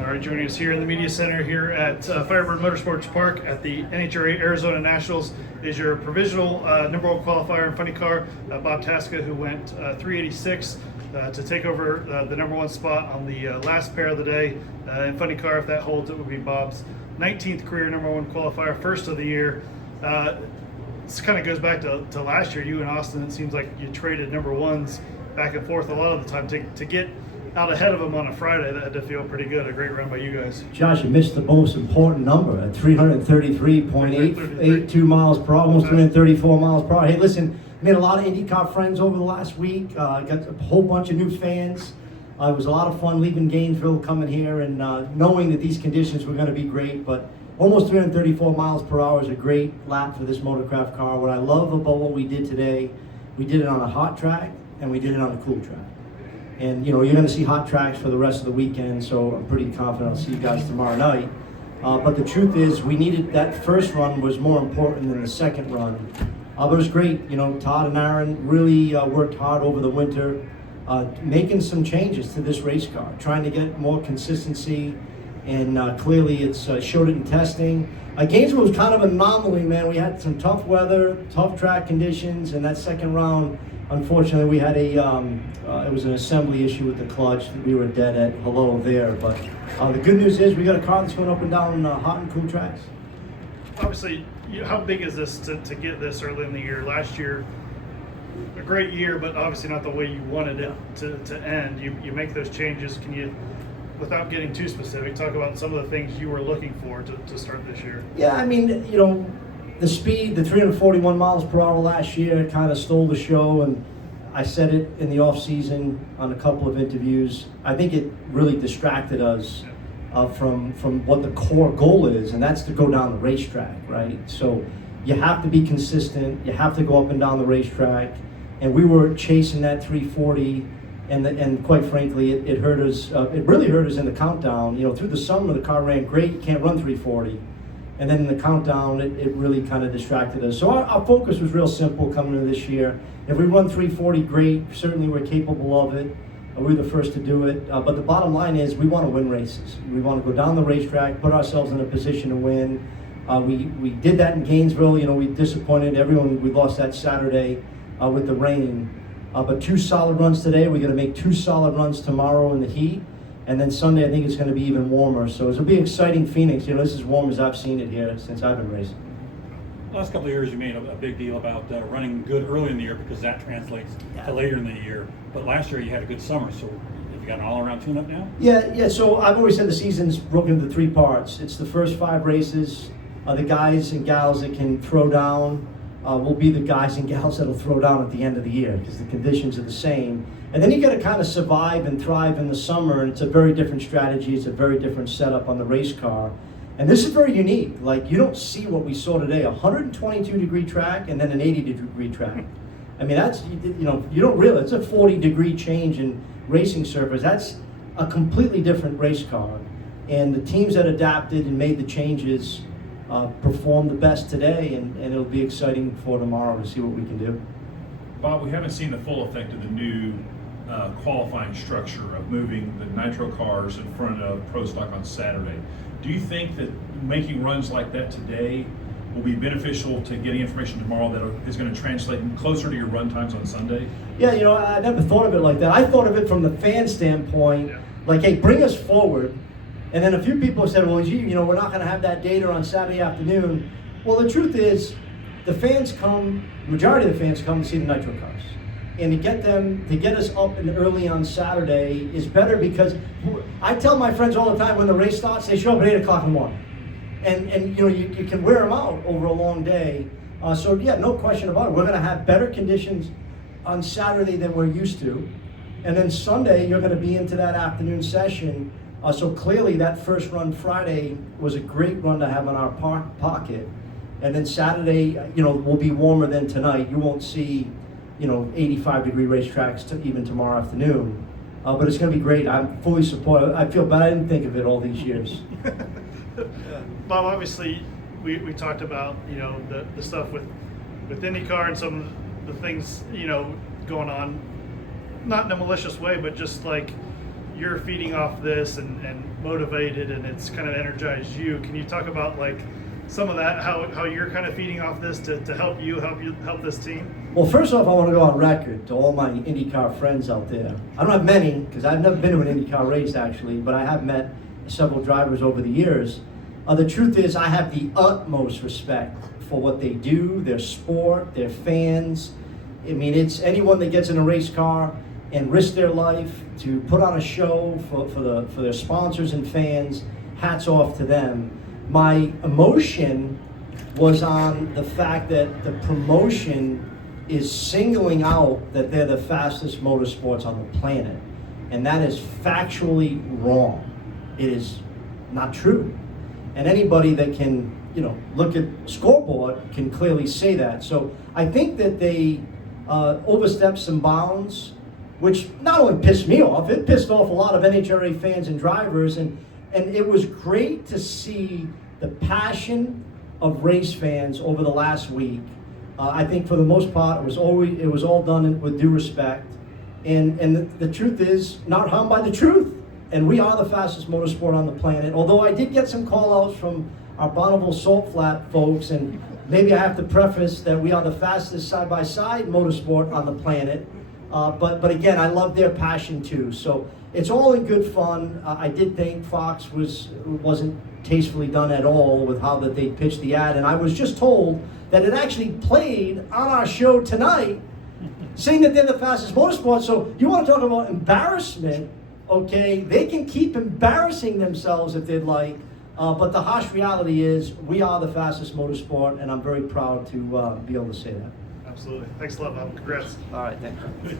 All right, joining us here in the media center here at Firebird Motorsports Park at the NHRA Arizona Nationals is your provisional number one qualifier in funny car, Bob Tasca, who went 386 to take over the number one spot on the last pair of the day in funny car. If that holds, it would be Bob's 19th career number one qualifier, first of the year. This kind of goes back to last year. You and Austin, it seems like you traded number ones back and forth a lot of the time to get out ahead of them on a Friday. That had to feel pretty good. A great run by you guys. Josh, you missed the most important number at 333.882 miles per hour, almost 334 miles per hour. Hey, listen, made a lot of IndyCar friends over the last week. Got a whole bunch of new fans. It was a lot of fun leaving Gainesville, coming here, and knowing that these conditions were going to be great. But almost 334 miles per hour is a great lap for this Motorcraft car. What I love about what we did today, we did it on a hot track and we did it on a cool track. And you know, you're going to see hot tracks for the rest of the weekend, so I'm pretty confident I'll see you guys tomorrow night. But the truth is, we needed that first run was more important than the second run. But it was great. You know, Todd and Aaron really worked hard over the winter, making some changes to this race car, trying to get more consistency, and clearly it's showed it in testing. Gainesville was kind of an anomaly, man. We had some tough weather, tough track conditions, and that second round, unfortunately, we had it was an assembly issue with the clutch. We were dead at hello there. But the good news is we got a car that's going up and down hot and cool tracks. Obviously, how big is this to get this early in the year? Last year, a great year, but obviously not the way you wanted it to end. You make those changes. Can you, without getting too specific, talk about some of the things you were looking for to start this year? Yeah, I mean, you know, the speed, the 341 miles per hour last year kind of stole the show, and I said it in the off season on a couple of interviews. I think it really distracted us from what the core goal is, and that's to go down the racetrack, right? So you have to be consistent, you have to go up and down the racetrack, and we were chasing that 340, and quite frankly, it hurt us. It really hurt us in the countdown. You know, through the summer the car ran great, you can't run 340. And then in the countdown, it really kind of distracted us. So our focus was real simple coming into this year. If we run 340, great. Certainly we're capable of it. We're the first to do it. But the bottom line is we want to win races. We want to go down the racetrack, put ourselves in a position to win. We did that in Gainesville. You know, we disappointed everyone. We lost that Saturday with the rain. But 2 solid runs today. We're going to make 2 solid runs tomorrow in the heat. And then Sunday, I think it's going to be even warmer. So it'll be exciting Phoenix. You know, this is as warm as I've seen it here since I've been racing. Last couple of years, you made a big deal about running good early in the year because that translates to later in the year. But last year, you had a good summer. So have you got an all-around tune-up now? Yeah. So I've always said the season's broken into 3 parts. It's the first 5 races. The guys and gals that can throw down will be the guys and gals that'll throw down at the end of the year because the conditions are the same. And then you got to kind of survive and thrive in the summer, and it's a very different strategy. It's a very different setup on the race car. And this is very unique. Like, you don't see what we saw today, a 122-degree track and then an 80-degree track. I mean, that's, you know, you don't realize it's a 40-degree change in racing surface. That's a completely different race car. And the teams that adapted and made the changes performed the best today, and it'll be exciting for tomorrow to see what we can do. Bob, we haven't seen the full effect of the new qualifying structure of moving the Nitro cars in front of Pro Stock on Saturday. Do you think that making runs like that today will be beneficial to getting information tomorrow that is going to translate closer to your run times on Sunday? Yeah, you know, I never thought of it like that. I thought of it from the fan standpoint, like, hey, bring us forward. And then a few people said, well, gee, you know, we're not going to have that data on Saturday afternoon. Well, the truth is, the fans come, majority of the fans come to see the Nitro cars. And to get us up and early on Saturday is better because I tell my friends all the time when the race starts, they show up at 8 o'clock in the morning. And you know, you can wear them out over a long day. So yeah, no question about it. We're going to have better conditions on Saturday than we're used to. And then Sunday, you're going to be into that afternoon session. So clearly that first run Friday was a great run to have in our pocket. And then Saturday, you know, will be warmer than tonight. You won't see, you know, 85-degree racetracks even tomorrow afternoon. But it's going to be great. I'm fully supportive. I feel bad I didn't think of it all these years. Bob, obviously, we talked about, you know, the stuff with IndyCar and some of the things, you know, going on, not in a malicious way, but just like you're feeding off this and motivated, and it's kind of energized you. Can you talk about like some of that, how you're kind of feeding off this to help this team? Well, first off, I want to go on record to all my IndyCar friends out there. I don't have many, because I've never been to an IndyCar race actually, but I have met several drivers over the years. The truth is, I have the utmost respect for what they do, their sport, their fans. I mean, it's anyone that gets in a race car and risk their life to put on a show for their sponsors and fans. Hats off to them. My emotion was on the fact that the promotion is singling out that they're the fastest motorsports on the planet, and that is factually wrong. It is not true, and anybody that can look at scoreboard can clearly say that. So I think that they overstepped some bounds, which not only pissed me off, it pissed off a lot of NHRA fans and drivers, and it was great to see the passion of race fans over the last week. I think for the most part, it was all done with due respect, and the truth is not harmed by the truth. And we are the fastest motorsport on the planet. Although I did get some call-outs from our Bonneville Salt Flat folks, and maybe I have to preface that we are the fastest side-by-side motorsport on the planet. But again, I love their passion too. So it's all in good fun. I did think Fox wasn't tastefully done at all with how that they pitched the ad, and I was just told that it actually played on our show tonight, saying that they're the fastest motorsport. So you want to talk about embarrassment? Okay, they can keep embarrassing themselves if they'd like, but the harsh reality is we are the fastest motorsport, and I'm very proud to be able to say that. Absolutely. Thanks a lot, Bob. Congrats. All right, thank you.